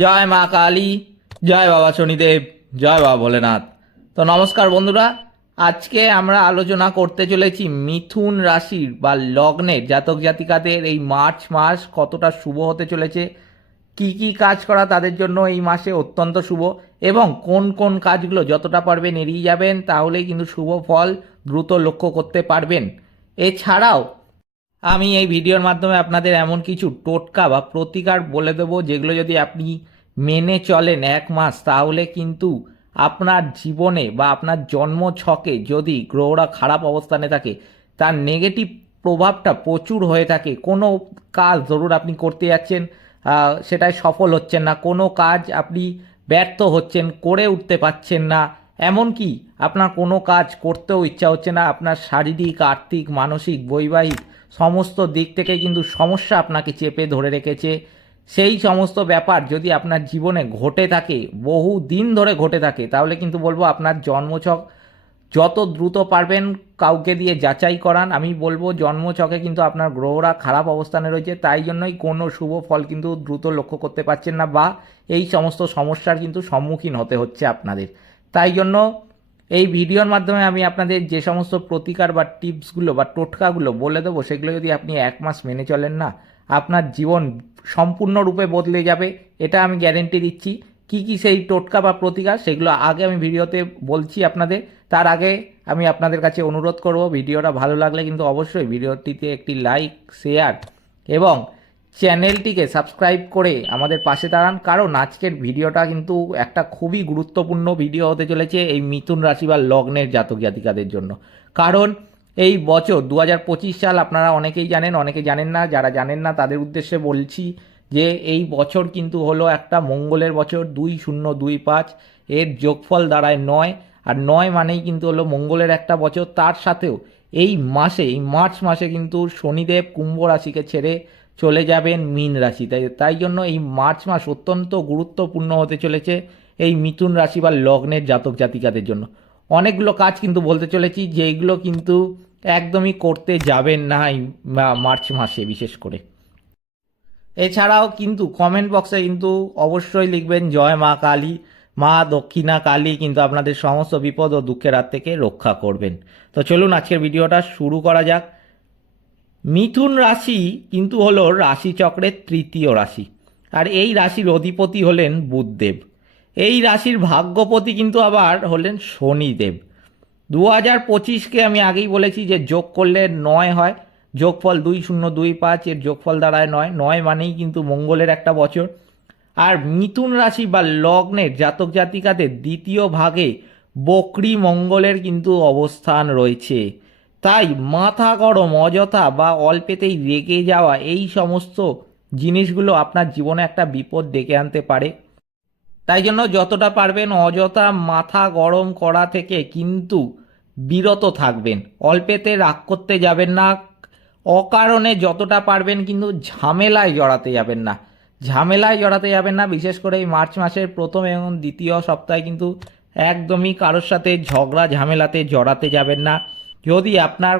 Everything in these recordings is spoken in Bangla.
জয় মা কালী, জয় বাবা শনিদেব, জয় বাবা ভোলেনাথ। তো নমস্কার বন্ধুরা, আজকে আমরা আলোচনা করতে চলেছি মিথুন রাশির বা লগ্নের জাতক জাতিকাদের এই মার্চ মাস কতটা শুভ হতে চলেছে, কি কি কাজ করা তাদের জন্য এই মাসে অত্যন্ত শুভ এবং কোন কোন কাজগুলো যতটা পারবেন এড়িয়ে যাবেন, তাহলেই কিন্তু শুভ ফল দ্রুত লক্ষ্য করতে পারবেন। এছাড়াও আমি এই ভিডিওর মাধ্যমে আপনাদের এমন কিছু টোটকা বা প্রতিকার বলে দেবো যেগুলো যদি আপনি মেনে চলেন এক মাস, তাহলে কিন্তু আপনার জীবনে বা আপনার জন্ম ছকে যদি গ্রহরা খারাপ অবস্থানে থাকে, তার নেগেটিভ প্রভাবটা প্রচুর হয়ে থাকে। কোনো কাজ ধরুন আপনি করতে যাচ্ছেন সেটায় সফল হচ্ছেন না, কোনো কাজ আপনি ব্যর্থ হচ্ছেন, করে উঠতে পারছেন না এমনকি আপনার কোনো কাজ করতেও ইচ্ছা হচ্ছে না, আপনার শারীরিক, আর্থিক, মানসিক, বৈবাহিক সমস্ত দিক থেকে কিন্তু সমস্যা আপনাকে চেপে ধরে রেখেছে। সেই সমস্ত ব্যাপার যদি আপনার জীবনে ঘটে থাকে, বহু দিন ধরে ঘটে থাকে, তাহলে কিন্তু বলব আপনার জন্মছক যত দ্রুত পারবেন কাউকে দিয়ে যাচাই করান। আমি বলব জন্মছকে কিন্তু আপনার গ্রহরা খারাপ অবস্থানে রয়েছে, তাই জন্যই কোনো শুভ ফল কিন্তু দ্রুত লক্ষ্য করতে পারছেন না বা এই সমস্ত সমস্যার কিন্তু সম্মুখীন হতে হচ্ছে আপনাদের। তাই জন্য এই ভিডিওর মাধ্যমে আমি আপনাদের যে সমস্ত প্রতিকার বা টিপসগুলো বা টোটকাগুলো বলে দেবো, সেগুলো যদি আপনি এক মাস মেনে চলেন না, আপনার জীবন সম্পূর্ণরূপে বদলে যাবে, এটা আমি গ্যারেন্টি দিচ্ছি। কি কি সেই টোটকা বা প্রতিকার, সেগুলো আগে আমি ভিডিওতে বলছি আপনাদের। তার আগে আমি আপনাদের কাছে অনুরোধ করব, ভিডিওটা ভালো লাগলে কিন্তু অবশ্যই ভিডিওটিতে একটি লাইক শেয়ার এবং চ্যানেলটিকে সাবস্ক্রাইব করে আমাদের পাশে দাঁড়ান, কারণ আজকের ভিডিওটা কিন্তু একটা খুবই গুরুত্বপূর্ণ ভিডিও হতে চলেছে এই মিথুন রাশি বা লগ্নের জাতক জাতিকাদের জন্য। কারণ এই বছর দু হাজার পঁচিশ সাল আপনারা অনেকেই জানেন, অনেকে জানেন না, যারা জানেন না তাদের উদ্দেশ্যে বলছি যে এই বছর কিন্তু হলো একটা মঙ্গলের বছর, দুই শূন্য দুই পাঁচ, এর যোগফল দাঁড়ায় নয়, আর নয় মানেই কিন্তু হলো মঙ্গলের একটা বছর। তার সাথেও এই মাসে, এই মার্চ মাসে কিন্তু শনিদেব কুম্ভ রাশিকে ছেড়ে চলে যাবেন মীন রাশি। তাই তাই জন্য এই মার্চ মাস অত্যন্ত গুরুত্বপূর্ণ হতে চলেছে এই মিথুন রাশি বা লগ্নের জাতক জাতিকাদের জন্য। অনেকগুলো কাজ কিন্তু বলতে চলেছি যেইগুলো কিন্তু একদমই করতে যাবেন না এই মার্চ মাসে বিশেষ করে। এছাড়াও কিন্তু কমেন্ট বক্সে কিন্তু অবশ্যই লিখবেন, জয় মা কালী, মা দক্ষিণা কালী কিন্তু আপনাদের সমস্ত বিপদ ও দুঃখের হাত থেকে রক্ষা করবেন। তো চলুন আজকের ভিডিওটা শুরু করা যাক। মিথুন রাশি কিন্তু হলো রাশিচক্রের তৃতীয় রাশি। আর এই রাশির অধিপতি হলেন বুধদেব। এই রাশির ভাগ্যপতি কিন্তু আবার হলেন শনিদেব। দু হাজার পঁচিশকে আমি আগেই বলেছি যে যোগ করলে নয় হয়। যোগফল দুই শূন্য দুই পাঁচ, এর যোগফল দাঁড়ায় নয়। নয় মানেই কিন্তু মঙ্গলের একটা বছর। আর মিথুন রাশি বা লগ্নের জাতক জাতিকাদের দ্বিতীয় ভাগে বকরি মঙ্গলের কিন্তু অবস্থান রয়েছে। তাই মাথা গরম, অযথা বা অল্পেতেই রেগে যাওয়া এই সমস্ত জিনিসগুলো আপনার জীবনে একটা বিপদ ডেকে আনতে পারে। তাই জন্য যতটা পারবেন অযথা মাথা গরম করা থেকে কিন্তু বিরত থাকবেন। অল্পেতে রাগ করতে যাবেন না, অকারণে যতটা পারবেন কিন্তু ঝামেলায় জড়াতে যাবেন না। ঝামেলায় জড়াতে যাবেন না, বিশেষ করে এই মার্চ মাসের প্রথম এবং দ্বিতীয় সপ্তাহে কিন্তু একদমই কারোর সাথে ঝগড়া, ঝামেলাতে জড়াতে যাবেন না। যদি আপনার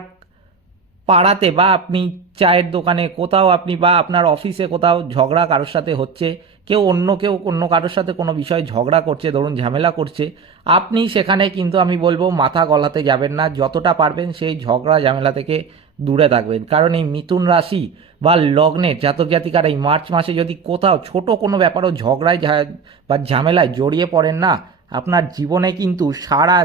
পাড়াতে বা আপনি চায়ের দোকানে কোথাও আপনি বা আপনার অফিসে কোথাও ঝগড়া কারোর সাথে হচ্ছে, কেউ অন্য কেউ অন্য কারোর সাথে কোনো বিষয়ে ঝগড়া করছে, ধরুন ঝামেলা করছে, আপনি সেখানে কিন্তু আমি বলব মাথা গলাতে যাবেন না, যতটা পারবেন সেই ঝগড়া ঝামেলা থেকে দূরে থাকবেন। কারণ এই মিথুন রাশি বা লগ্নের জাতক জাতিকার এই মার্চ মাসে যদি কোথাও ছোট কোনো ব্যাপারও ঝগড়ায় বা ঝামেলায় জড়িয়ে পড়েন না, আপনার জীবনে কিন্তু সারা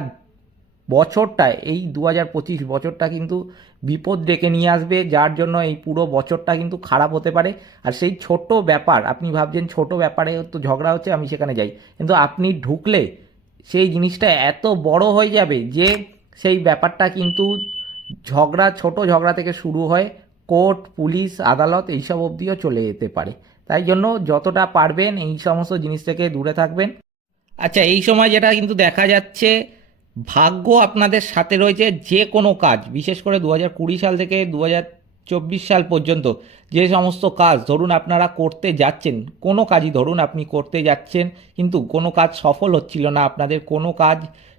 বছরটা এই দু হাজার পঁচিশ বছরটা কিন্তু বিপদ ডেকে নিয়ে আসবে, যার জন্য এই পুরো বছরটা কিন্তু খারাপ হতে পারে। আর সেই ছোট ব্যাপার, আপনি ভাবছেন ছোট ব্যাপারে তো ঝগড়া হচ্ছে, আমি সেখানে যাই। কিন্তু আপনি ঢুকলে সেই জিনিসটা এত বড় হয়ে যাবে যে সেই ব্যাপারটা কিন্তু ঝগড়া, ছোট ঝগড়া থেকে শুরু হয় কোর্ট, পুলিশ, আদালত এইসব অবধিও চলে যেতে পারে। তাই জন্য যতটা পারবেন এই সমস্ত জিনিস থেকে দূরে থাকবেন। আচ্ছা এই সময় যেটা কিন্তু দেখা যাচ্ছে ভাগ্য আপনাদের সাথে রয়েছে যে কোনো কাজ, বিশেষ করে দু হাজার কুড়ি সাল থেকে দু চব্বিশ সাল পর্যন্ত যে সমস্ত কাজ ধরুন আপনারা করতে যাচ্ছেন, কোনো কাজই ধরুন আপনি করতে যাচ্ছেন, কিন্তু কোনো কাজ সফল হচ্ছিল না, আপনাদের কোনো কাজ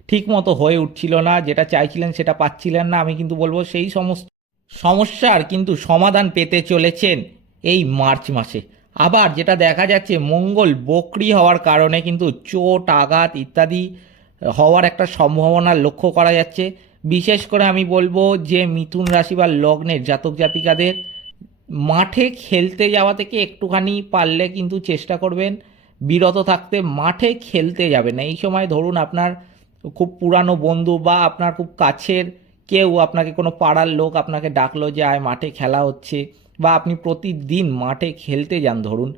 ঠিকমতো হয়ে উঠছিল না, যেটা চাইছিলেন সেটা পাচ্ছিলেন না, আমি কিন্তু বলব সেই সমস্ত সমস্যার কিন্তু সমাধান পেতে চলেছেন এই মার্চ মাসে। আবার যেটা দেখা যাচ্ছে, মঙ্গল বকরি হওয়ার কারণে কিন্তু চোট, আঘাত ইত্যাদি হওয়ার একটা সম্ভাবনা লক্ষ্য করা যাচ্ছে। বিশেষ করে আমি বলব যে, মিথুন রাশি বা লগ্নের জাতক জাতিকাদের মাঠে খেলতে যাওয়া থেকে একটুখানি পারলে কিন্তু চেষ্টা করবেন বিরত থাকতে, মাঠে খেলতে যাবেন। এই সময় ধরুন আপনার খুব পুরানো বন্ধু বা আপনার খুব কাছের কেউ আপনাকে কোনো পাড়ার লোক আপনাকে ডাকলো যে, আয়, মাঠে খেলা হচ্ছে। বা আপনি প্রতিদিন মাঠে খেলতে যান, ধরুন।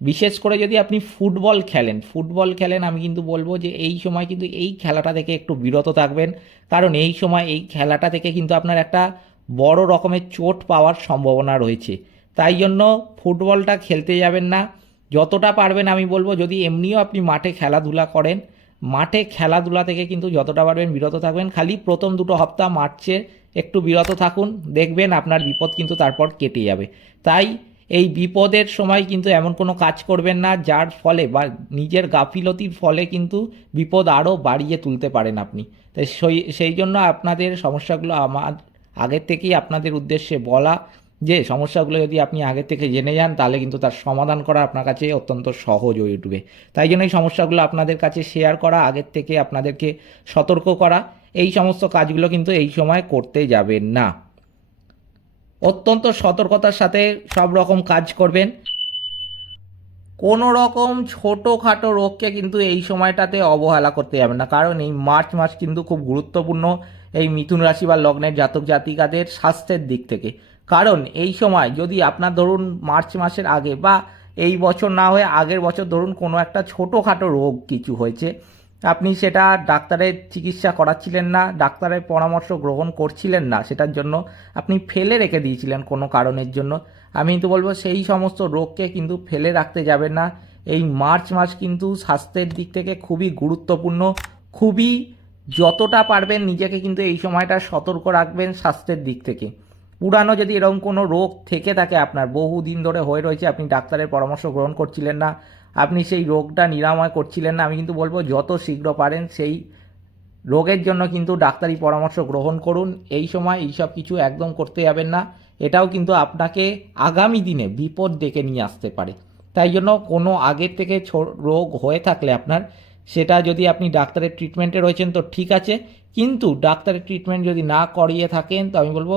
বিশেষ করে যদি আপনি ফুটবল খেলেন ফুটবল খেলেন আমি কিন্তু বলব যে এই সময় কিন্তু এই খেলাটা থেকে একটু বিরত থাকবেন। কারণ এই সময় এই খেলাটা থেকে কিন্তু আপনার একটা বড় রকমের চোট পাওয়ার সম্ভাবনা রয়েছে। তাই জন্য ফুটবলটা খেলতে যাবেন না। যতটা পারবেন আমি বলব যদি এমনিও আপনি মাঠে খেলাধুলা করেন, মাঠে খেলাধুলা থেকে কিন্তু যতটা পারবেন বিরত থাকবেন। খালি প্রথম দুটো সপ্তাহ মার্চে একটু বিরত থাকুন, দেখবেন আপনার বিপদ কিন্তু তারপর কেটে যাবে। তাই এই বিপদের সময় কিন্তু এমন কোনো কাজ করবেন না, যার ফলে বা নিজের গাফিলতির ফলে কিন্তু বিপদ আরও বাড়িয়ে তুলতে পারেন আপনি। তাই সেই সেই জন্য আপনাদের সমস্যাগুলো আমার আগের থেকেই আপনাদের উদ্দেশ্যে বলা যে, সমস্যাগুলো যদি আপনি আগের থেকে জেনে যান, তাহলে কিন্তু তার সমাধান করা আপনার কাছে অত্যন্ত সহজ হয়ে উঠবে। তাই জন্য এই সমস্যাগুলো আপনাদের কাছে শেয়ার করা, আগের থেকে আপনাদেরকে সতর্ক করা, এই সমস্ত কাজগুলো কিন্তু এই সময় করতে যাবেন না। অত্যন্ত সতর্কতার সাথে সব রকম কাজ করবেন। কোনো রকম ছোটোখাটো রোগকে কিন্তু এই সময়টাতে অবহেলা করতে যাবে না। কারণ এই মার্চ মাস কিন্তু খুব গুরুত্বপূর্ণ এই মিথুন রাশি বা লগ্নের জাতক জাতিকাদের স্বাস্থ্যের দিক থেকে। কারণ এই সময় যদি আপনার ধরুন মার্চ মাসের আগে বা এই বছর না হয়ে আগের বছর ধরুন কোনো একটা ছোটোখাটো রোগ কিছু হয়েছে আপনি সেটা ডাক্তারের চিকিৎসা করাচ্ছিলেন না, ডাক্তারের পরামর্শ গ্রহণ করছিলেন না, সেটার জন্য আপনি ফেলে রেখে দিয়েছিলেন কোনো কারণের জন্য। আমি কিন্তু বলব সেই সমস্ত রোগকে কিন্তু ফেলে রাখতে যাবেন না। এই মার্চ মাস কিন্তু স্বাস্থ্যের দিক থেকে খুবই গুরুত্বপূর্ণ, খুবই যতটা পারবেন নিজেকে কিন্তু এই সময়টা সতর্ক রাখবেন স্বাস্থ্যের দিক থেকে। পুরানো যদি এরকম কোনো রোগ থেকে থাকে আপনার বহু দিন ধরে হয়ে রয়েছে, আপনি ডাক্তারের পরামর্শ গ্রহণ করছিলেন না আপনি সেই রোগটা নিরাময় করছিলেন না, আমি কিন্তু বলব যত শীঘ্র পারেন সেই রোগের জন্য কিন্তু ডাক্তারি পরামর্শ গ্রহণ করুন। এই সময় এইসব কিছু একদম করতে যাবেন না। এটাও কিন্তু আপনাকে আগামী দিনে বিপদ ডেকে নিয়ে আসতে পারে। তাই জন্য কোনো আগের থেকে রোগ হয়ে থাকলে আপনার, সেটা যদি আপনি ডাক্তারের ট্রিটমেন্টে রয়েছেন তো ঠিক আছে। কিন্তু ডাক্তারের ট্রিটমেন্ট যদি না করিয়ে থাকেন তো আমি বলব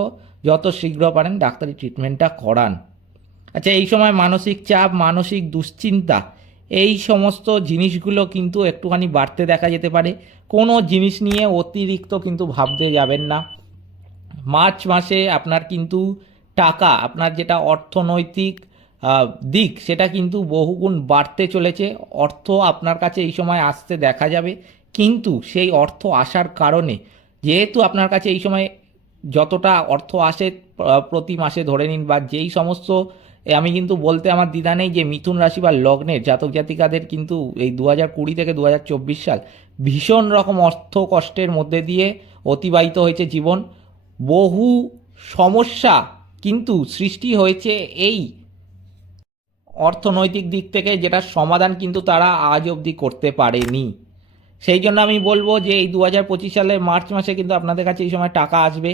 যত শীঘ্র পারেন ডাক্তারি ট্রিটমেন্টটা করান। আচ্ছা এই সময় মানসিক চাপ, মানসিক দুশ্চিন্তা এই সমস্ত জিনিসগুলো কিন্তু একটুখানি বাড়তে দেখা যেতে পারে। কোনো জিনিস নিয়ে অতিরিক্ত কিন্তু ভাবতে যাবেন না। মার্চ মাসে আপনার কিন্তু টাকা, আপনার যেটা অর্থনৈতিক দিক, সেটা কিন্তু বহুগুণ বাড়তে চলেছে। অর্থ আপনার কাছে এই সময় আসতে দেখা যাবে। কিন্তু সেই অর্থ আসার কারণে, যেহেতু আপনার কাছে এই সময় যতটা অর্থ আসে প্রতি মাসে ধরে নিন বা যেই সমস্ত আমি কিন্তু বলতে আমার দ্বিধা নেই যে মিথুন রাশি বা লগ্নের জাতক জাতিকাদের কিন্তু এই দু হাজার কুড়ি থেকে দু হাজার চব্বিশ সাল ভীষণ রকম অর্থ কষ্টের মধ্যে দিয়ে অতিবাহিত হয়েছে জীবন। বহু সমস্যা কিন্তু সৃষ্টি হয়েছে এই অর্থনৈতিক দিক থেকে যেটা সমাধান কিন্তু তারা আজ অবধি করতে পারেনি। সেই জন্য আমি বলব যে এই দু হাজার পঁচিশ সালের মার্চ মাসে কিন্তু আপনাদের কাছে এই সময় টাকা আসবে।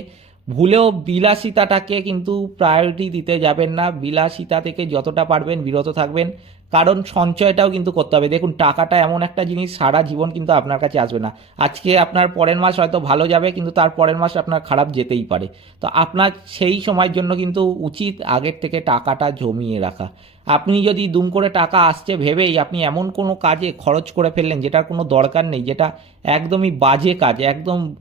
ভুলেও বিলাসিতাটাকে কিন্তু প্রায়োরিটি দিতে যাবেন না। বিলাসিতা থেকে যতটা পারবেন বিরত থাকবেন। কারণ সঞ্চয়টাও কিন্তু করতে হবে। দেখুন, টাকাটা এমন একটা জিনিস, সারা জীবন কিন্তু আপনার কাছে আসবে না। আজকে আপনার পরের মাস হয়তো ভালো যাবে, কিন্তু তার পরের মাস আপনার খারাপ যেতেই পারে। তো আপনার সেই সময়ের জন্য কিন্তু উচিত আগের থেকে টাকাটা জমিয়ে রাখা। আপনি যদি দুম করে টাকা আসছে ভেবেই আপনি এমন কোনো কাজে খরচ করে ফেললেন, যেটার কোনো দরকার নেই, যেটা একদমই বাজে কাজ, একদম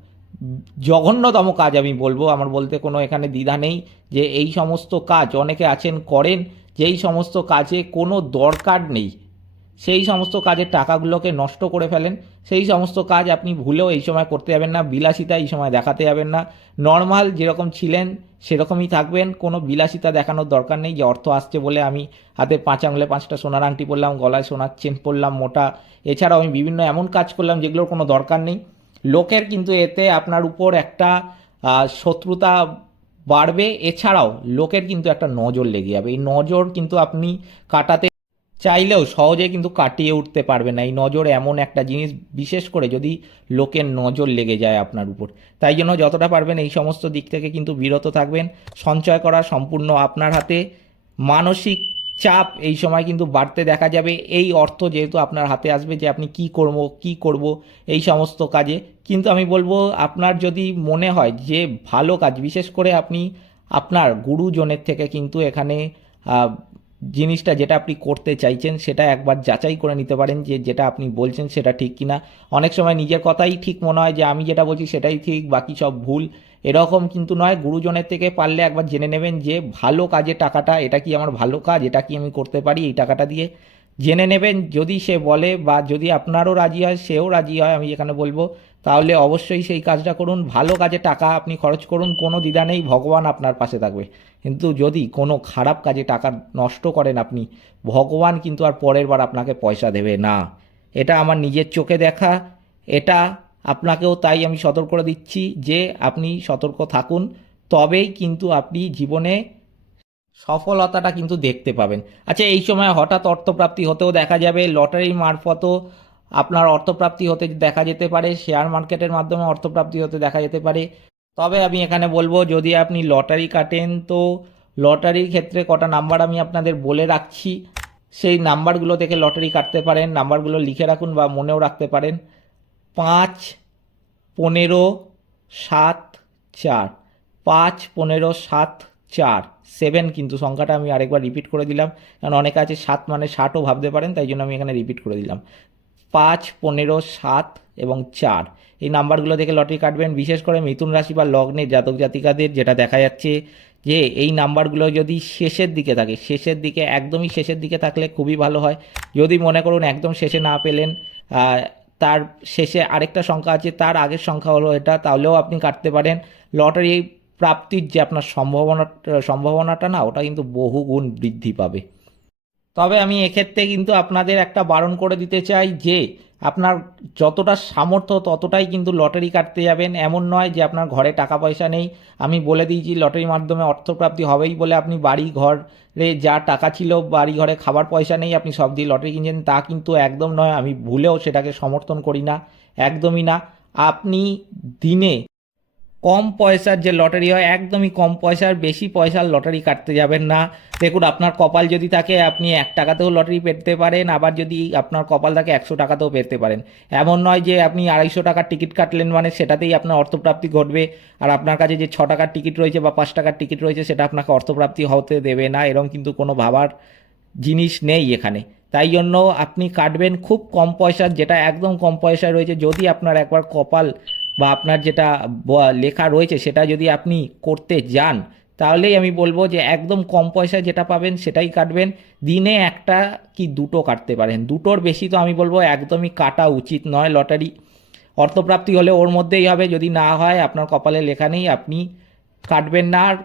জঘন্যতম কাজ আমি বলব। আমার বলতে কোনো এখানে দ্বিধা নেই যে এই সমস্ত কাজ অনেকে আছেন, করেন, যেই সমস্ত কাজে কোনো দরকার নেই। সেই সমস্ত কাজের টাকাগুলোকে নষ্ট করে ফেলেন। সেই সমস্ত কাজ আপনি ভুলেও এই সময় করতে যাবেন না, বিলাসিতা এই সময় দেখাতে যাবেন না। নর্মাল যেরকম ছিলেন, সেরকমই থাকবেন। কোনো বিলাসিতা দেখানোর দরকার নেই। যে অর্থ আসছে বলে আমি হাতে পাঁচ আঙুলে পাঁচটা সোনার আংটি পরলাম, গলায় সোনার চেন পরলাম, মোটা। এছাড়াও আমি বিভিন্ন এমন কাজ করলাম যেগুলোর কোনো দরকার নেই। লোকের কিন্তু এতে আপনার উপর একটা শত্রুতা বাড়বে। এছাড়াও লোকের কিন্তু একটা নজর লেগে যাবে। এই নজর কিন্তু আপনি কাটাতে চাইলেও সহজে কিন্তু কাটিয়ে উঠতে পারবে না। এই নজর এমন একটা জিনিস, বিশেষ করে যদি লোকের নজর লেগে যায় আপনার উপর। তাই জন্য যতটা পারবেন এই সমস্ত দিক থেকে কিন্তু বিরত থাকবেন। সঞ্চয় করা সম্পূর্ণ আপনার হাতে। মানসিক চাপ এই সময় কিন্তু বাড়তে দেখা যাবে। এই অর্থ যেহেতু আপনার হাতে আসবে যে আপনি কি করব কি করব, এই সমস্ত কাজে। কিন্তু আমি বলব, আপনার যদি মনে হয় যে ভালো কাজ, বিশেষ করে আপনি আপনার গুরুজনের থেকে কিন্তু এখানে জিনিসটা যেটা আপনি করতে চাইছেন, সেটা একবার যাচাই করে নিতে পারেন যে যেটা আপনি বলছেন সেটা ঠিক কিনা। অনেক সময় নিজের কথাই ঠিক মনে হয় যে আমি যেটা বলছি সেটাই ঠিক, বাকি সব ভুল। এরকম কিন্তু নয়, গুরুজনের থেকে পারলে একবার জেনে নেবেন যে ভালো কাজে টাকাটা, এটা কি আমার ভালো কাজ, এটা কি আমি করতে পারি, এই টাকাটা দিয়ে জেনে নেবেন। যদি সে বলে বা যদি আপনারও রাজি হয়, সেও রাজি হয়, আমি এখানে বলব, তাহলে অবশ্যই সেই কাজটা করুন। ভালো কাজে টাকা আপনি খরচ করুন, কোনো দ্বিধা নেই, ভগবান আপনার পাশে থাকবে। কিন্তু যদি কোনো খারাপ কাজে টাকা নষ্ট করেন আপনি, ভগবান কিন্তু আর পরের বার আপনাকে পয়সা দেবে না। এটা আমার নিজের চোখে দেখা, এটা আপনাকেও তাই আমি সতর্ক করে দিচ্ছি যে আপনি সতর্ক থাকুন। তবেই কিন্তু আপনি জীবনে সফলতাটা কিন্তু দেখতে পাবেন। আচ্ছা এই সময় হঠাৎ অর্থপ্রাপ্তি হতেও দেখা যাবে। লটারি মারফতও আপনার অর্থপ্রাপ্তি হতে দেখা যেতে পারে। শেয়ার মার্কেটের মাধ্যমে অর্থপ্রাপ্তি হতে দেখা যেতে পারে। তবে আমি এখানে বলব, যদি আপনি লটারি কাটেন, তো লটারির ক্ষেত্রে কটা নাম্বার আমি আপনাদের বলে রাখছি। সেই নাম্বারগুলো থেকে লটারি কাটতে পারেন, নাম্বারগুলো লিখে রাখুন বা মনেও রাখতে পারেন। পাঁচ, পনেরো, সাত, চার। পাঁচ, পনেরো, সাত, চার। সেভেন কিন্তু সংখ্যাটা আমি আরেকবার রিপিট করে দিলাম, কারণ অনেকে আছে সাত মানে ষাটও ভাবতে পারেন, তাই জন্য আমি এখানে রিপিট করে দিলাম। পাঁচ, পনেরো, সাত এবং চার। এই নাম্বারগুলো দেখে লটারি কাটবেন, বিশেষ করে মিথুন রাশি বা লগ্নের জাতক জাতিকাদের যেটা দেখা যাচ্ছে যে এই নাম্বারগুলো যদি শেষের দিকে থাকে, শেষের দিকে, একদমই শেষের দিকে থাকলে খুবই ভালো হয়। যদি মনে করুন একদম শেষে না পেলেন তার শেষে আরেকটা সংখ্যা আছে, তার আগের সংখ্যা হলো এটা, তাহলেও আপনি কাটতে পারেন। লটারি প্রাপ্তির যে আপনার সম্ভাবনা, সম্ভাবনাটা না, ওটা কিন্তু বহু গুণ বৃদ্ধি পাবে। তবে আমি এক্ষেত্রে কিন্তু আপনাদের একটা বারণ করে দিতে চাই যে, আপনার যতটা সামর্থ্য ততটাই কিন্তু লটারি কাটতে যাবেন। এমন নয় যে আপনার ঘরে টাকা পয়সা নেই। আমি বলে দিয়েছি, লটারির মাধ্যমে অর্থপ্রাপ্তি হবেই বলে আপনি বাড়ি, ঘরে যা টাকা ছিল বাড়ি ঘরে খাবার পয়সা নেই, আপনি সব দিয়ে লটারি কিনছেন, তা কিন্তু একদম নয়। আমি ভুলেও সেটাকে সমর্থন করি না। একদমই না। আপনি দিনে কম পয়সার যে লটারি হয়, একদমই কম পয়সার, বেশি পয়সার লটারি কাটতে যাবেন না। দেখুন, আপনার কপাল যদি থাকে, আপনি এক টাকাতেও লটারি পেতে পারেন, আবার যদি আপনার কপাল থাকে, একশো টাকাতেও পেতে পারেন। এমন নয় যে আপনি আড়াইশো টাকার টিকিট কাটলেন মানে সেটাতেই আপনার অর্থপ্রাপ্তি ঘটবে, আর আপনার কাছে যে ছ টাকার টিকিট রয়েছে বা পাঁচ টাকার টিকিট রয়েছে, সেটা আপনাকে অর্থপ্রাপ্তি হতে দেবে না। এরকম কিন্তু কোনো ভাবার জিনিস নেই এখানে। তাই জন্য আপনি কাটবেন খুব কম পয়সার, যেটা একদম কম পয়সায় রয়েছে। যদি আপনার একবার কপাল বা আপনার যেটা লেখা রয়েছে সেটা যদি আপনি করতে যান, তাহলেই আমি বলব যে একদম কম পয়সায় যেটা পাবেন সেটাই কাটবেন। দিনে একটা কি দুটো কাটতে পারেন। দুটোর বেশি তো আমি বলব একদমই কাটা উচিত নয় লটারি। অর্থপ্রাপ্তি হলে ওর মধ্যেই হবে, যদি না হয় আপনার কপালে লেখা নেই, আপনি কাটবেন না। আর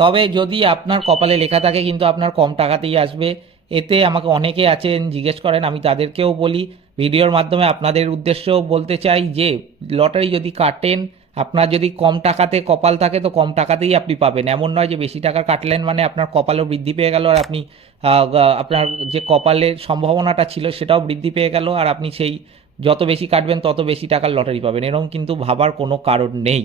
তবে যদি আপনার কপালে লেখা থাকে, কিন্তু আপনার কম টাকাতেই আসবে এতে আমাকে অনেকে আছেন, জিজ্ঞেস করেন, আমি তাদেরকেও বলি। ভিডিওর মাধ্যমে আপনাদের উদ্দেশ্যেও বলতে চাই যে, লটারি যদি কাটেন, আপনার যদি কম টাকাতে কপাল থাকে, তো কম টাকাতেই আপনি পাবেন। এমন নয় যে বেশি টাকা কাটলেন মানে আপনার কপালও বৃদ্ধি পেয়ে গেল আর আপনি আপনার যে কপালের সম্ভাবনাটা ছিল সেটাও বৃদ্ধি পেয়ে গেল আর আপনি সেই যত বেশি কাটবেন, তত বেশি টাকার লটারি পাবেন। এরকম কিন্তু ভাবার কোনো কারণ নেই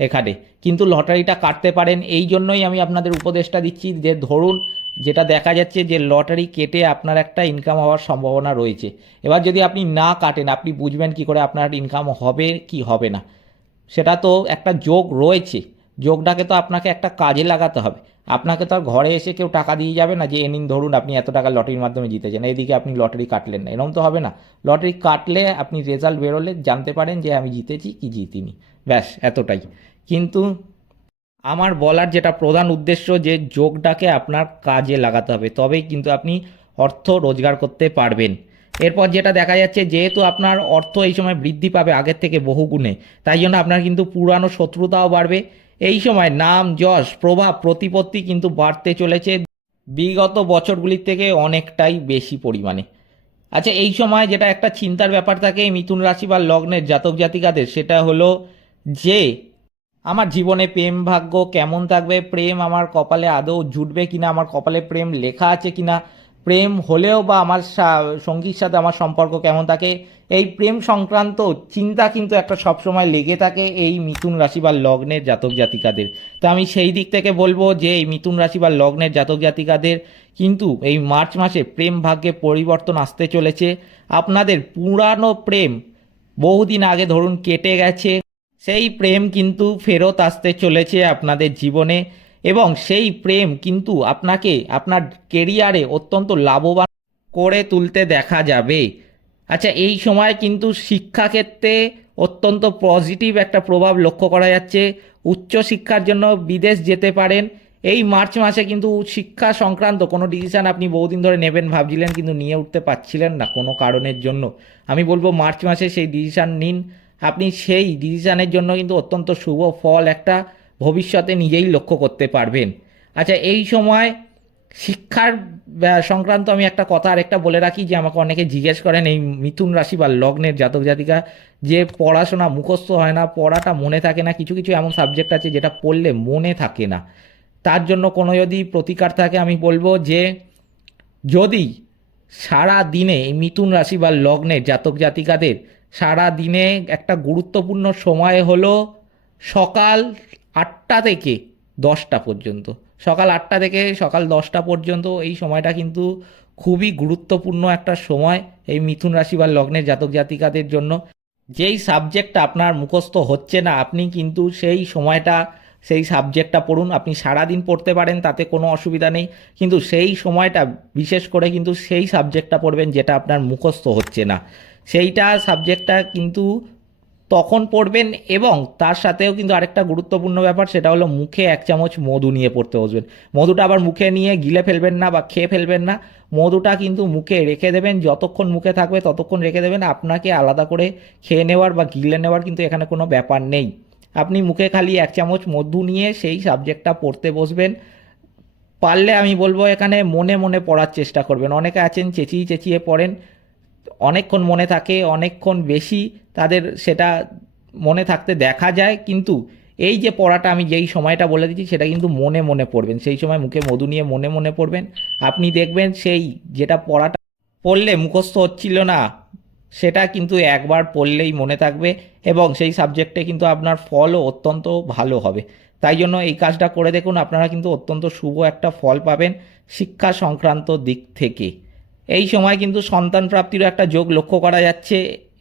এখানে। কিন্তু লটারিটা কাটতে পারেন, এই জন্যই আমি আপনাদের উপদেশটা দিচ্ছি যে, ধরুন যেটা দেখা যাচ্ছে যে লটারি কেটে আপনার একটা ইনকাম হওয়ার সম্ভাবনা রয়েছে। এবার যদি আপনি না কাটেন, আপনি বুঝবেন কি করে আপনার ইনকাম হবে কি হবে না। সেটা তো একটা যোগ রয়েছে। যোগটাকে তো আপনাকে একটা কাজে লাগাতে হবে। আপনাকে তো আর ঘরে এসে কেউ টাকা দিয়ে যাবে না যে, এ নিন, ধরুন আপনি এত টাকা লটারির মাধ্যমে জিতেছেন, এদিকে আপনি লটারি কাটলেন না। এরকম তো হবে না। লটারি কাটলে আপনি রেজাল্ট বেরোলে জানতে পারেন যে, আমি জিতেছি কি জিতিনি? ব্যাস, এতটাই। কিন্তু আমার বলার যেটা প্রধান উদ্দেশ্য যে যোগটাকে আপনার কাজে লাগাতে হবে, তবেই কিন্তু আপনি অর্থ রোজগার করতে পারবেন। এরপর যেটা দেখা যাচ্ছে যেহেতু আপনার অর্থ এই সময় বৃদ্ধি পাবে আগের থেকে বহু গুণে তাই জন্য আপনার কিন্তু পুরানো শত্রুতাও বাড়বে। এই সময় নাম, যশ, প্রভাব, প্রতিপত্তি কিন্তু বাড়তে চলেছে বিগত বছরগুলির থেকে অনেকটাই বেশি পরিমাণে। আচ্ছা এই সময় যেটা একটা চিন্তার ব্যাপার থাকে মিথুন রাশি বা লগ্নের জাতক জাতিকাদের, সেটা হলো যে আমার জীবনে প্রেম ভাগ্য কেমন থাকবে? প্রেম আমার কপালে আদৌ জুটবে কিনা? আমার কপালে প্রেম লেখা আছে কিনা? প্রেম হলেও বা আমার সঙ্গীর সাথে আমার সম্পর্ক কেমন থাকে? এই প্রেম সংক্রান্ত চিন্তা কিন্তু একটা সবসময় লেগে থাকে এই মিথুন রাশি বা লগ্নের জাতক জাতিকাদের। তো আমি সেই দিক থেকে বলব যে এই মিথুন রাশি বা লগ্নের জাতক জাতিকাদের কিন্তু এই মার্চ মাসে প্রেম ভাগ্যে পরিবর্তন আসতে চলেছে। আপনাদের পুরানো প্রেম বহুদিন আগে ধরুন কেটে গেছে। সেই প্রেম কিন্তু ফেরত আসতে চলেছে আপনাদের জীবনে এবং সেই প্রেম কিন্তু আপনাকে আপনার কেরিয়ারে অত্যন্ত লাভবান করে তুলতে দেখা যাবে। আচ্ছা এই সময় কিন্তু শিক্ষাক্ষেত্রে অত্যন্ত পজিটিভ একটা প্রভাব লক্ষ্য করা যাচ্ছে। উচ্চ শিক্ষার জন্য বিদেশ যেতে পারেন। এই মার্চ মাসে কিন্তু শিক্ষা সংক্রান্ত কোনো ডিসিশান আপনি বহুদিন ধরে নেবেন, ভাবছিলেন কিন্তু নিয়ে উঠতে পারছিলেন না কোনো কারণের জন্য। আমি বলব মার্চ মাসে সেই ডিসিশান নিন। আপনি সেই ডিসিশানের জন্য কিন্তু অত্যন্ত শুভ ফল একটা ভবিষ্যতে নিজেই লক্ষ্য করতে পারবেন। আচ্ছা এই সময় শিক্ষার সংক্রান্ত আমি একটা কথা আরেকটা বলে রাখি যে আমাকে অনেকে জিজ্ঞেস করেন এই মিথুন রাশি বা লগ্নের জাতক জাতিকা যে পড়াশোনা মুখস্থ হয় না, পড়াটা মনে থাকে না, কিছু কিছু এমন সাবজেক্ট আছে যেটা পড়লে মনে থাকে না। তার জন্য কোনো যদি প্রতিকার থাকে, আমি বলব যে যদি সারা দিনে এই মিথুন রাশি বা লগ্নের জাতক জাতিকাদের সারা দিনে একটা গুরুত্বপূর্ণ সময় হলো সকাল আটটা থেকে দশটা পর্যন্ত। সকাল আটটা থেকে সকাল দশটা পর্যন্ত এই সময়টা কিন্তু খুবই গুরুত্বপূর্ণ একটা সময় এই মিথুন রাশি বা লগ্নের জাতক জাতিকাদের জন্য। যেই সাবজেক্টটা আপনার মুখস্থ হচ্ছে না, আপনি কিন্তু সেই সময়টা, সেই সাবজেক্টটা পড়ুন। আপনি সারাদিন পড়তে পারেন, তাতে কোনো অসুবিধা নেই। কিন্তু সেই সময়টা, বিশেষ করে কিন্তু সেই সাবজেক্টটা পড়বেন যেটা আপনার মুখস্থ হচ্ছে না। সেইটা সাবজেক্টটা কিন্তু তখন পড়বেন এবং তার সাথেও কিন্তু আরেকটা গুরুত্বপূর্ণ ব্যাপার, সেটা হলো মুখে এক চামচ মধু নিয়ে পড়তে বসবেন। মধুটা আবার মুখে নিয়ে গিলে ফেলবেন না বা খেয়ে ফেলবেন না। মধুটা কিন্তু মুখে রেখে দেবেন, যতক্ষণ মুখে থাকবে ততক্ষণ রেখে দেবেন। আপনাকে আলাদা করে খেয়ে নেওয়ার বা গিলে নেওয়ার কিন্তু এখানে কোনো ব্যাপার নেই। আপনি মুখে খালি এক চামচ মধু নিয়ে সেই সাবজেক্টটা পড়তে বসবেন। পারলে আমি বলব এখানে মনে মনে পড়ার চেষ্টা করবেন। অনেকে আছেন চেঁচিয়ে চেঁচিয়ে পড়েন। অনেকক্ষণ মনে থাকে, অনেকক্ষণ বেশি তাদের সেটা মনে থাকতে দেখা যায়, কিন্তু এই যে পড়াটা আমি যেই সময়টা বলে দিচ্ছি সেটা কিন্তু মনে মনে পড়বেন। সেই সময় মুখে মধু নিয়ে মনে মনে পড়বেন। আপনি দেখবেন সেই যেটা পড়াটা পড়লে মুখস্থ হচ্ছিল না, সেটা কিন্তু একবার পড়লেই মনে থাকবে এবং সেই সাবজেক্টে কিন্তু আপনার ফলও অত্যন্ত ভালো হবে। তাই জন্য এই কাজটা করে দেখুন, আপনারা কিন্তু অত্যন্ত শুভ একটা ফল পাবেন শিক্ষা সংক্রান্ত দিক থেকে। এই সময় কিন্তু সন্তান প্রাপ্তিরও একটা যোগ লক্ষ্য করা যাচ্ছে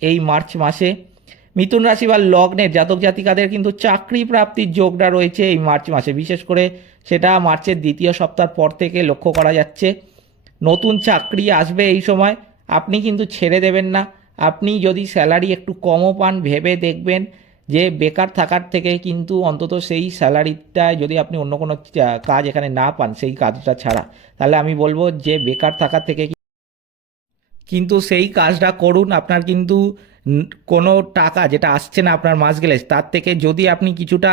এই মার্চ মাসে। মিথুন রাশি বা লগ্নের জাতক জাতিকাদের কিন্তু চাকরি প্রাপ্তির যোগটা রয়েছে এই মার্চ মাসে। বিশেষ করে সেটা মার্চের দ্বিতীয় সপ্তাহ পর থেকে লক্ষ্য করা যাচ্ছে। নতুন চাকরি আসবে এই সময়, আপনি কিন্তু ছেড়ে দেবেন না। আপনি যদি স্যালারি একটু কমও পান, ভেবে দেখবেন যে বেকার থাকার থেকে কিন্তু অন্তত সেই স্যালারিটায় যদি আপনি অন্য কোনো কাজ এখানে না পান, সেই কাজটা ছাড়া, তাহলে আমি বলব যে বেকার থাকার থেকে কিন্তু সেই কাজটা করুন, আপনার কিন্তু কোনো টাকা যেটা আসছে না আপনার মাস গেলে, তার থেকে যদি আপনি কিছুটা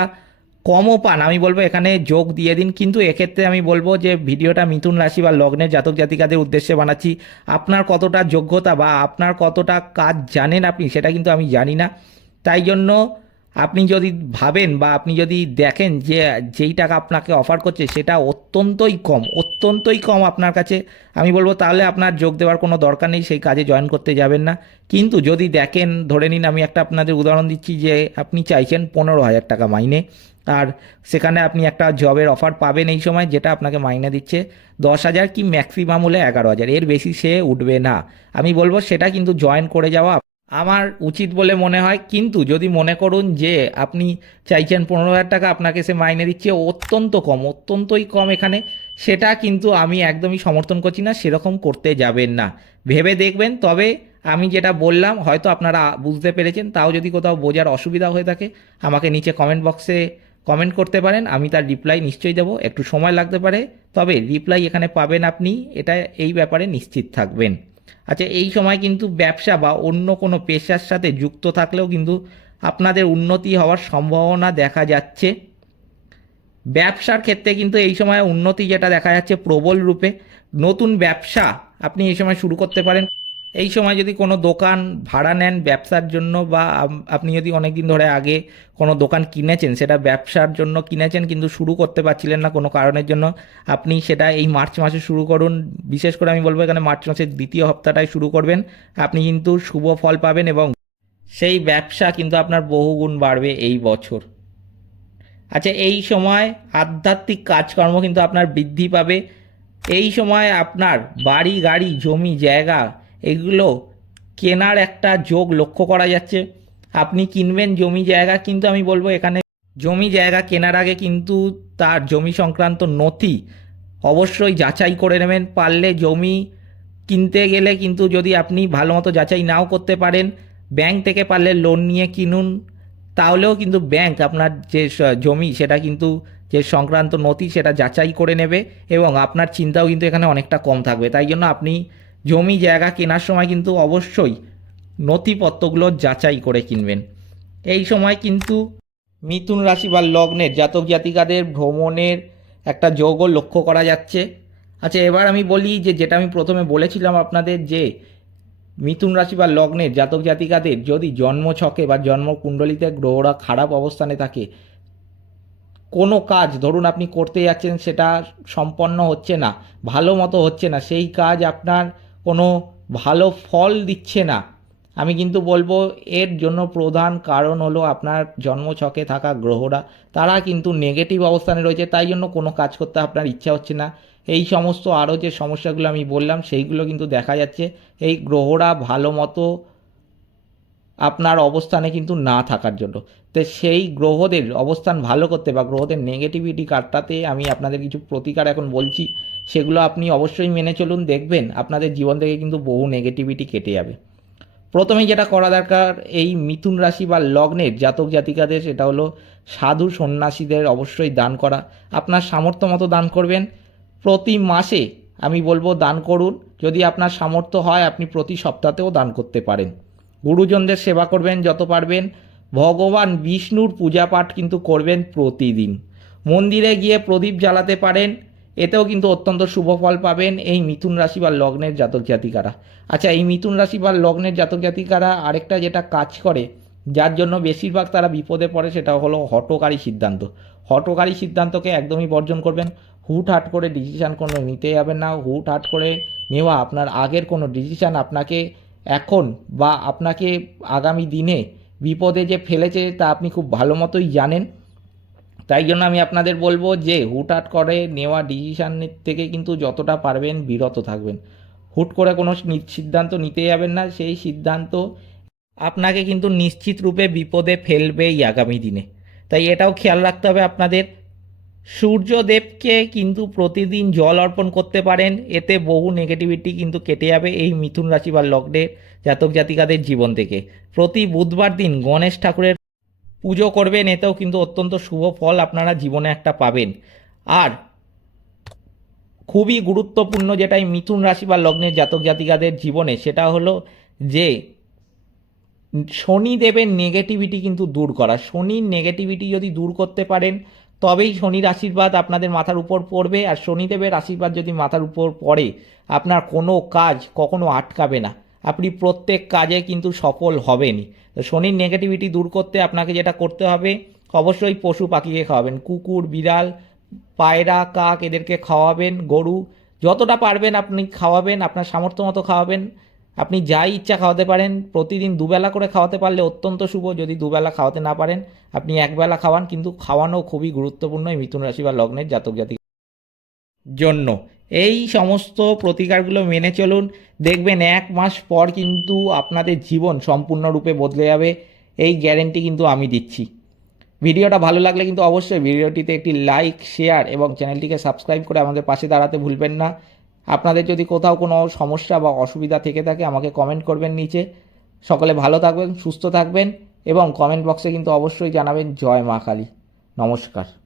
কমও পান, আমি বলব এখানে যোগ দিয়ে দিন, কিন্তু এক্ষেত্রে আমি বলব যে ভিডিওটা মিথুন রাশি বা লগ্নের জাতক জাতিকাদের উদ্দেশ্যে বানাচ্ছি। আপনার কতটা যোগ্যতা বা আপনার কতটা কাজ জানেন আপনি, সেটা কিন্তু আমি জানি না। তাই জন্য আপনি যদি ভাবেন বা আপনি যদি দেখেন যে যেই টাকা আপনাকে অফার করছে, সেটা অত্যন্তই কম অত্যন্তই কম আপনার কাছে, আমি বলব তাহলে আপনার যোগ দেওয়ার কোনো দরকার নেই, সেই কাজে জয়েন করতে যাবেন না। কিন্তু যদি দেখেন, ধরে নিন আমি একটা আপনাদের উদাহরণ দিচ্ছি যে আপনি চাইছেন পনেরো হাজার টাকা মাইনে, আর সেখানে আপনি একটা জবের অফার পাবেন এই সময়, যেটা আপনাকে মাইনে দিচ্ছে দশ হাজার কি ম্যাক্সিমাম হলে এগারো হাজার, এর বেশি সে উঠবে না। আমি বলব সেটা কিন্তু জয়েন করে যাওয়া আমার উচিত বলে মনে হয়। কিন্তু যদি মনে করুন যে আপনি চাইছেন পনেরো হাজার টাকা, আপনাকে সে মাইনে দিচ্ছে অত্যন্ত কম, অত্যন্তই কম এখানে, সেটা কিন্তু আমি একদমই সমর্থন করছি না, সেরকম করতে যাবেন না। ভেবে দেখবেন, তবে আমি যেটা বললাম, হয়তো আপনারা বুঝতে পেরেছেন, তাও যদি কোথাও বোঝার অসুবিধা হয়ে থাকে, আমাকে নিচে কমেন্ট বক্সে কমেন্ট করতে পারেন, আমি তার রিপ্লাই নিশ্চয়ই দেবো, একটু সময় লাগতে পারে, তবে রিপ্লাই এখানে পাবেন আপনি, এটা এই ব্যাপারে নিশ্চিত থাকবেন। আচ্ছা এই সময় কিন্তু ব্যবসা বা অন্য কোনো পেশার সাথে যুক্ত থাকলেও কিন্তু আপনাদের উন্নতি হওয়ার সম্ভাবনা দেখা যাচ্ছে। ব্যবসার ক্ষেত্রে কিন্তু এই সময় উন্নতি যেটা দেখা যাচ্ছে প্রবল রূপে। নতুন ব্যবসা আপনি এই সময় শুরু করতে পারেন। এই সময় যদি কোনো দোকান ভাড়া নেন ব্যবসার জন্য বা আপনি যদি অনেক দিন ধরে আগে কোনো দোকান কিনেছেন, সেটা ব্যবসার জন্য কিনেছেন কিন্তু শুরু করতে পারছিলেন না কোনো কারণের জন্য, আপনি সেটা এই মার্চ মাসে শুরু করুন। বিশেষ করে আমি বলব এখানে মার্চ মাসের দ্বিতীয় সপ্তাহটায় শুরু করবেন। আপনি কিন্তু শুভ ফল পাবেন এবং সেই ব্যবসা কিন্তু আপনার বহুগুণ বাড়বে এই বছর। আচ্ছা এই সময় আধ্যাত্মিক কাজকর্ম কিন্তু আপনার বৃদ্ধি পাবে। এই সময় আপনার বাড়ি, গাড়ি, জমি, জায়গা এগুলো কেনার একটা যোগ লক্ষ্য করা যাচ্ছে। আপনি কিনবেন জমি জায়গা, কিন্তু আমি বলব এখানে জমি জায়গা কেনার আগে কিন্তু তার জমি সংক্রান্ত নথি অবশ্যই যাচাই করে নেবেন। পারলে জমি কিনতে গেলে কিন্তু যদি আপনি ভালো মতো যাচাই নাও করতে পারেন, ব্যাংক থেকে পারলে লোন নিয়ে কিনুন। তাহলেও কিন্তু ব্যাংক আপনার যে জমি সেটা কিন্তু যে সংক্রান্ত নথি সেটা যাচাই করে নেবে এবং আপনার চিন্তাও কিন্তু এখানে অনেকটা কম থাকবে। তাই জন্য আপনি জমি জায়গা কেনার সময় কিন্তু অবশ্যই নথিপত্রগুলো যাচাই করে কিনবেন। এই সময় কিন্তু মিথুন রাশি বা লগ্নের জাতক জাতিকাদের ভ্রমণের একটা যোগও লক্ষ্য করা যাচ্ছে। আচ্ছা এবার আমি বলি যে, যেটা আমি প্রথমে বলেছিলাম আপনাদের যে, মিথুন রাশি বা লগ্নের জাতক জাতিকাদের যদি জন্ম ছকে বা জন্ম কুণ্ডলিতে গ্রহরা খারাপ অবস্থানে থাকে, কোনো কাজ ধরুন আপনি করতে যাচ্ছেন সেটা সম্পন্ন হচ্ছে না, ভালো মতো হচ্ছে না, সেই কাজ আপনার কোনো ভালো ফল দিচ্ছে না। আমি কিন্তু বলব, এর জন্য প্রধান কারণ হলো আপনার জন্মছকে থাকা গ্রহরা। তারা কিন্তু নেগেটিভ অবস্থানে রয়েছে, তাই জন্য কোনো কাজ করতে আপনার ইচ্ছা হচ্ছে না। এই সমস্ত আরও যে সমস্যাগুলো আমি বললাম, সেইগুলো কিন্তু দেখা যাচ্ছে। এই গ্রহরা ভালো মতো আপনার অবস্থানে কিন্তু না থাকার জন্য। তো সেই গ্রহদের অবস্থান ভালো করতে বা গ্রহদের নেগেটিভিটি কাটাতে আমি আপনাদের কিছু প্রতিকার এখন বলছি। সেগুলো আপনি অবশ্যই মেনে চলুন, দেখবেন আপনাদের জীবন থেকে কিন্তু বহু নেগেটিভিটি কেটে যাবে। প্রথমেই যেটা করা দরকার, এই মিথুন রাশি বা লগ্নের জাতক জাতিকাদের, সেটা হলো সাধু সন্ন্যাসীদের অবশ্যই দান করা। আপনার সামর্থ্য মতো দান করবেন। প্রতি মাসে আমি বলব দান করুন। যদি আপনার সামর্থ্য হয়, আপনি প্রতি সপ্তাহেও দান করতে পারেন। গুরুজনদের সেবা করবেন যত পারবেন। ভগবান বিষ্ণুর পূজা পাঠ কিন্তু করবেন প্রতিদিন। মন্দিরে গিয়ে প্রদীপ জ্বালাতে পারেন। এতেও কিন্তু অত্যন্ত শুভ ফল পাবেন এই মিথুন রাশি বা লগ্নের জাতক জাতিকারা। আচ্ছা এই মিথুন রাশি বা লগ্নের জাতক জাতিকারা আরেকটা যেটা কাজ করে, যার জন্য বেশিরভাগ তারা বিপদে পড়ে সেটা হলো হটকারী সিদ্ধান্ত। হটকারী সিদ্ধান্তকে একদমই বর্জন করবেন, হুট হাট করে ডিসিশান কোনো নিতে যাবেন না, হুট হাট করে নেওয়া আপনার আগের কোনো ডিসিশান আপনাকে এখন বা আপনাকে আগামী দিনে বিপদে যে ফেলেছে তা আপনি খুব ভালো মতোই জানেন। তাই জন্য আমি আপনাদের বলব যে হুটহাট করে নেওয়া ডিসিশানের থেকে কিন্তু যতটা পারবেন বিরত থাকবেন। হুট করে কোনো সিদ্ধান্ত নিতে যাবেন না, সেই সিদ্ধান্ত আপনাকে কিন্তু নিশ্চিত রূপে বিপদে ফেলবেই আগামী দিনে। তাই এটাও খেয়াল রাখতে হবে আপনাদের। সূর্যদেবকে কিন্তু প্রতিদিন জল অর্পণ করতে পারেন, এতে বহু নেগেটিভিটি কিন্তু কেটে যাবে এই মিথুন রাশি বা লগ্নের জাতক জাতিকাদের জীবন থেকে। প্রতি বুধবার দিন গণেশ ঠাকুরের পুজো করবেন, এতেও কিন্তু অত্যন্ত শুভ ফল আপনারা জীবনে একটা পাবেন। আর খুবই গুরুত্বপূর্ণ যেটাই মিথুন রাশি বা লগ্নের জাতক জাতিকাদের জীবনে, সেটা হলো যে শনিদেবের নেগেটিভিটি কিন্তু দূর করা। শনির নেগেটিভিটি যদি দূর করতে পারেন, তবেই শনির আশীর্বাদ আপনাদের মাথার উপর পড়বে। আর শনিদেবের আশীর্বাদ যদি মাথার উপর পড়ে, আপনার কোনো কাজ কখনো আটকাবে না। আপনি প্রত্যেক কাজে কিন্তু সফল হবেনই তো শনির নেগেটিভিটি দূর করতে আপনাকে যেটা করতে হবে, অবশ্যই পশু পাখিকে খাওয়াবেন। কুকুর, বিড়াল, পায়রা, কাক এদেরকে খাওয়াবেন, গরু, যতটা পারবেন আপনি খাওয়াবেন, আপনার সামর্থ্য মতো খাওয়াবেন। আপনি যাই ইচ্ছা খাওয়াতে পারেন, প্রতিদিন দুবেলা করে খাওয়াতে পারলে অত্যন্ত শুভ, যদি দুবেলা খাওয়াতে না পারেন, আপনি একবেলা খাওয়ান, কিন্তু খাওয়ানো খুবই গুরুত্বপূর্ণ এই মিথুন রাশি বা লগ্নের জাতক জাতিক জন্য। এই সমস্ত প্রতিকারগুলো মেনে চলুন। দেখবেন এক মাস পর কিন্তু আপনাদের জীবন সম্পূর্ণরূপে বদলে যাবে। এই গ্যারেন্টি কিন্তু আমি দিচ্ছি। ভিডিওটা ভালো লাগলে কিন্তু অবশ্যই ভিডিওটিতে একটি লাইক শেয়ার এবং চ্যানেলটিকে সাবস্ক্রাইব করে আমাদের পাশে দাঁড়াতে ভুলবেন না। আপনাদের যদি কোথাও কোনো সমস্যা বা অসুবিধা থেকে থাকে আমাকে কমেন্ট করবেন নিচে। সকলে ভালো থাকবেন, সুস্থ থাকবেন এবং কমেন্ট বক্সে কিন্তু অবশ্যই জানাবেন জয় মা কালী। নমস্কার।